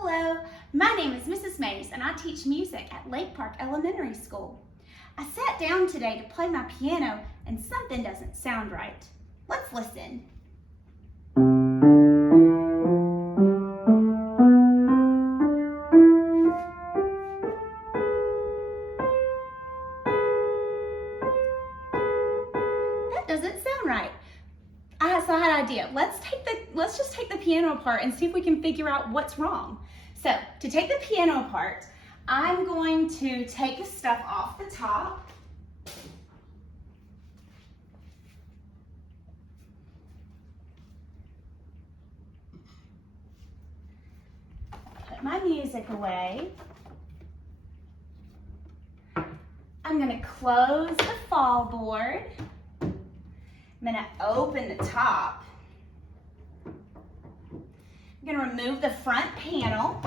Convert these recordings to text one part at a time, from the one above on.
Hello, my name is Mrs. Mays and I teach music at Lake Park Elementary School. I sat down today to play my piano and something doesn't sound right. Let's listen. That doesn't sound right. So I had an idea. Let's just take the piano apart and see if we can figure out what's wrong. So to take the piano apart, I'm going to take the stuff off the top. Put my music away. I'm going to close the fall board. I'm going to open the top. I'm going to remove the front panel.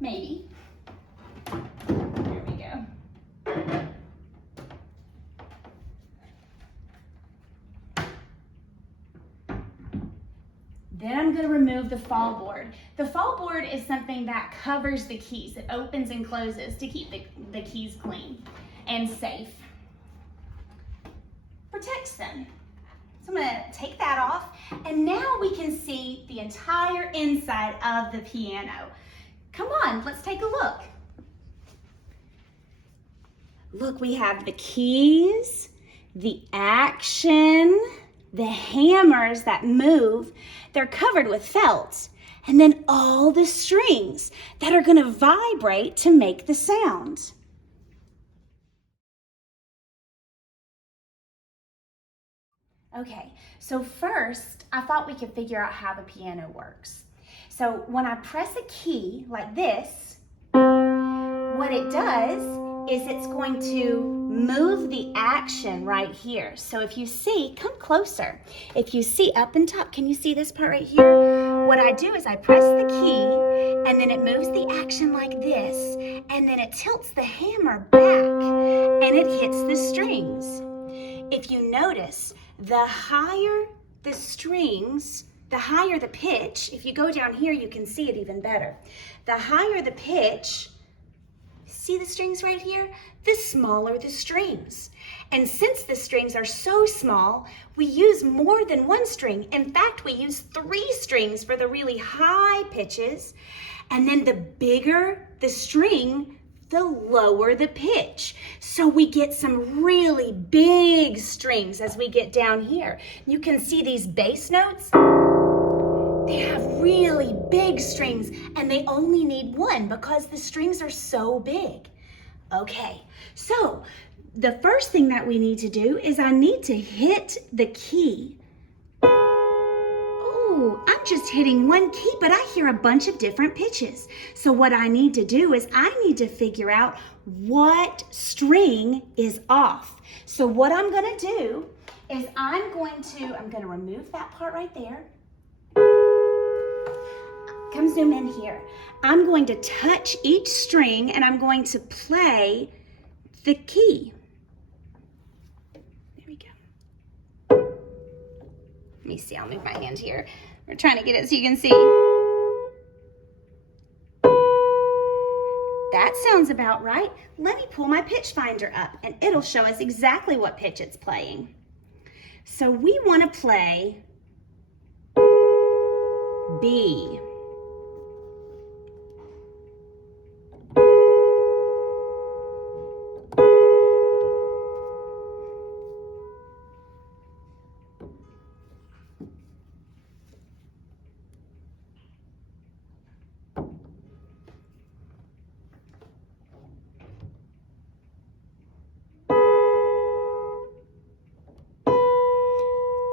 Maybe. There we go. Then I'm going to remove the fall board. The fall board is something that covers the keys. It opens and closes to keep the keys clean and safe. Protects them. So I'm going to take that off, and now we can see the entire inside of the piano. Come on, let's take a look. Look, we have the keys, the action, the hammers that move. They're covered with felt, and then all the strings that are going to vibrate to make the sound. Okay, so first I thought we could figure out how the piano works. So when I press a key like this, what it does is it's going to move the action right here. So if you see, come closer. If you see up and top, can you see this part right here? What I do is I press the key and then it moves the action like this, and then it tilts the hammer back and it hits the strings. If you notice, the higher the strings, the higher the pitch. If you go down here, you can see it even better. The higher the pitch, see the strings right here? The smaller the strings. And since the strings are so small, we use more than one string. In fact, we use 3 strings for the really high pitches. And then the bigger the string, the lower the pitch. So we get some really big strings as we get down here. You can see these bass notes. They have really big strings, and they only need 1 because the strings are so big. Okay, so the first thing that we need to do is I need to hit the key. Oh, I'm just hitting 1 key, but I hear a bunch of different pitches. So what I need to do is I need to figure out what string is off. So what I'm gonna do is I'm going to remove that part right there. Come zoom in here. I'm going to touch each string and I'm going to play the key. There we go. Let me see, I'll move my hand here. We're trying to get it so you can see. That sounds about right. Let me pull my pitch finder up and it'll show us exactly what pitch it's playing. So we want to play B.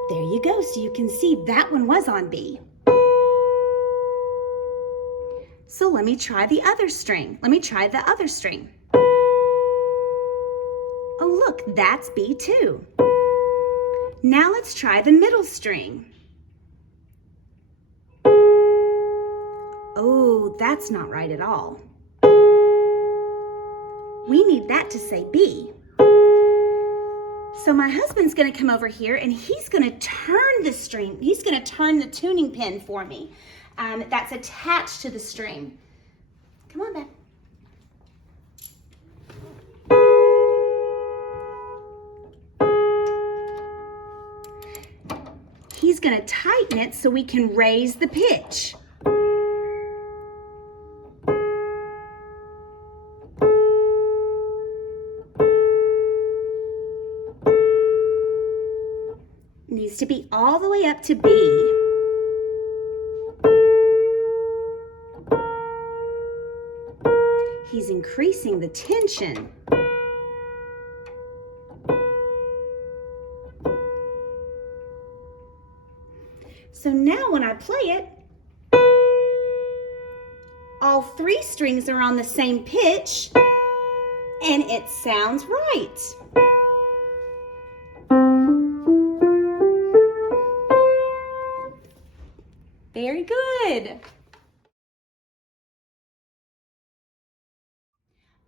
There you go, so you can see that one was on B. So let me try the other string. Let me try the other string. Oh look, that's B too. Now let's try the middle string. Oh, that's not right at all. We need that to say B. So my husband's gonna come over here and he's gonna turn the string. He's gonna turn the tuning pin for me that's attached to the string. Come on, babe. He's gonna tighten it so we can raise the pitch. Needs to be all the way up to B. He's increasing the tension. So now when I play it, all 3 strings are on the same pitch and it sounds right. Very good.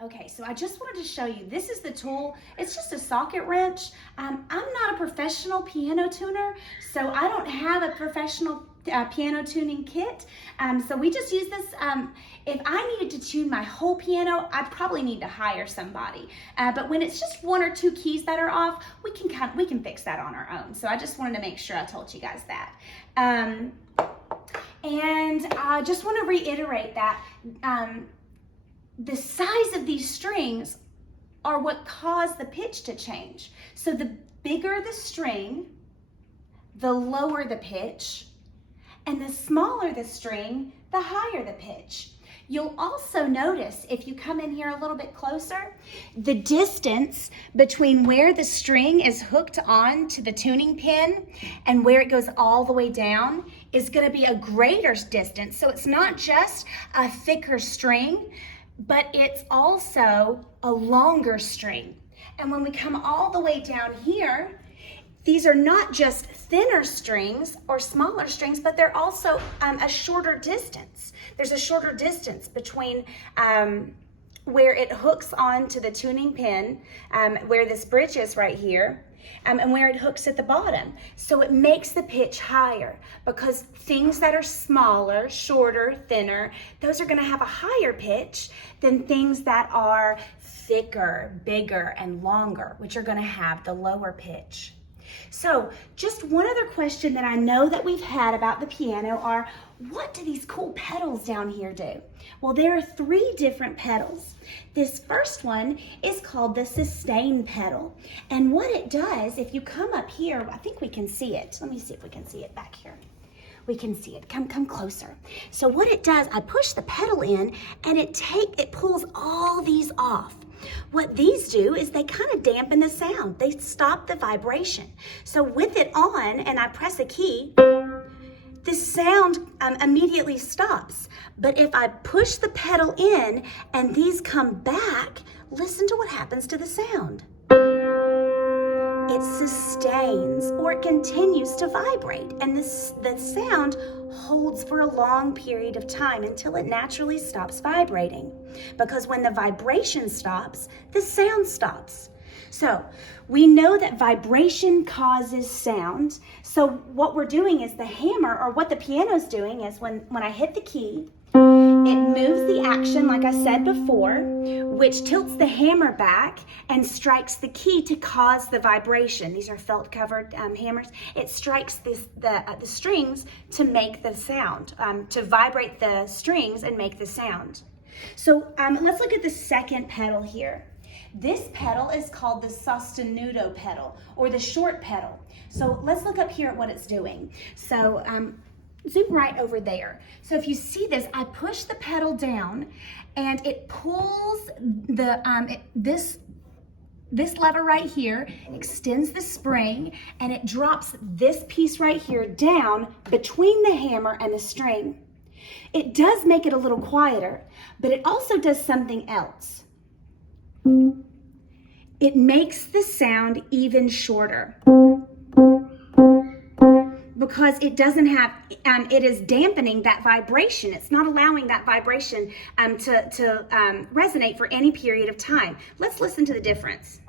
Okay, so I just wanted to show you, this is the tool. It's just a socket wrench. I'm not a professional piano tuner, so I don't have a professional piano tuning kit. So we just use this. If I needed to tune my whole piano, I'd probably need to hire somebody. But when it's just 1 or 2 keys that are off, we can fix that on our own. So I just wanted to make sure I told you guys that. And I just want to reiterate that the size of these strings are what cause the pitch to change. So the bigger the string, the lower the pitch, and the smaller the string, the higher the pitch. You'll also notice, if you come in here a little bit closer, the distance between where the string is hooked on to the tuning pin and where it goes all the way down is going to be a greater distance. So it's not just a thicker string, but it's also a longer string. And when we come all the way down here, these are not just thinner strings or smaller strings, but they're also a shorter distance. There's a shorter distance between where it hooks onto the tuning pin, where this bridge is right here, and where it hooks at the bottom. So it makes the pitch higher because things that are smaller, shorter, thinner, those are gonna have a higher pitch than things that are thicker, bigger, and longer, which are gonna have the lower pitch. So just one other question that I know that we've had about the piano are, what do these cool pedals down here do? Well, there are 3 different pedals. This first one is called the sustain pedal. And what it does, if you come up here, I think we can see it. Let me see if we can see it back here. We can see it. Come closer. So what it does, I push the pedal in and it pulls all these off. What these do is they kind of dampen the sound. They stop the vibration. So with it on and I press a key, the sound immediately stops. But if I push the pedal in and these come back, listen to what happens to the sound. It sustains or it continues to vibrate, and the sound holds for a long period of time until it naturally stops vibrating. Because when the vibration stops, the sound stops. So we know that vibration causes sound. So what we're doing is the hammer, or what the piano's doing is when I hit the key, it moves the action, like I said before, which tilts the hammer back and strikes the key to cause the vibration. These are felt-covered hammers. It strikes the strings to make the sound, to vibrate the strings and make the sound. So let's look at the second pedal here. This pedal is called the sostenuto pedal, or the short pedal. So let's look up here at what it's doing. So zoom right over there. So if you see this, I push the pedal down and it pulls this lever right here, extends the spring, and it drops this piece right here down between the hammer and the string. It does make it a little quieter, but it also does something else. It makes the sound even shorter, because it doesn't have, it is dampening that vibration. It's not allowing that vibration to resonate for any period of time. Let's listen to the difference.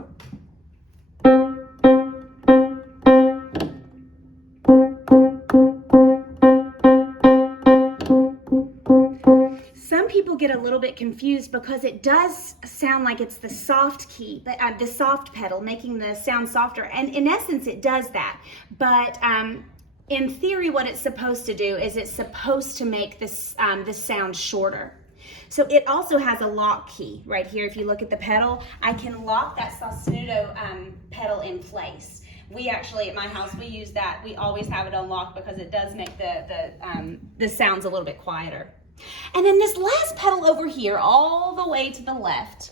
people get a little bit confused because it does sound like it's the soft key, but the soft pedal, making the sound softer. And in essence, it does that. But in theory, what it's supposed to do is it's supposed to make this, the sound shorter. So it also has a lock key right here. If you look at the pedal, I can lock that sostenuto pedal in place. We actually, at my house, we use that. We always have it unlocked because it does make the sounds a little bit quieter. And then this last pedal over here, all the way to the left,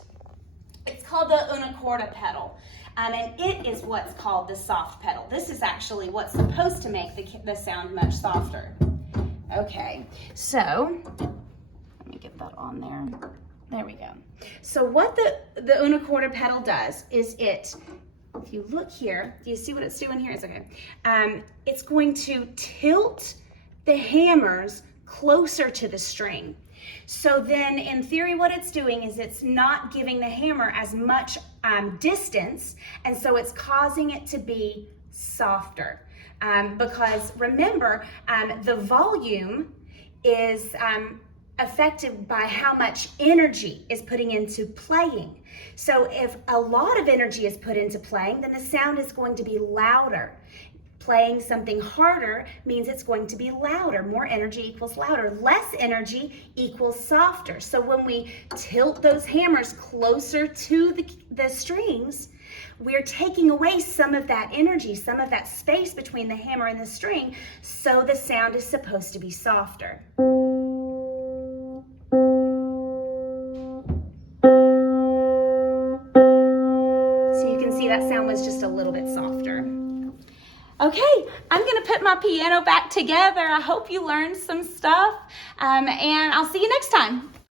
it's called the una corda pedal. And it is what's called the soft pedal. This is actually what's supposed to make the sound much softer. Okay, so let me get that on there. There we go. So what the una corda pedal does is if you look here, do you see what it's doing here? It's okay. It's going to tilt the hammers closer to the string. So then in theory, what it's doing is it's not giving the hammer as much distance, and so it's causing it to be softer. Because remember, the volume is affected by how much energy is putting into playing. So if a lot of energy is put into playing, then the sound is going to be louder. Playing something harder means it's going to be louder. More energy equals louder. Less energy equals softer. So when we tilt those hammers closer to the strings, we're taking away some of that energy, some of that space between the hammer and the string, so the sound is supposed to be softer. So you can see that sound was just a little bit softer. Okay, I'm gonna put my piano back together. I hope you learned some stuff, and I'll see you next time.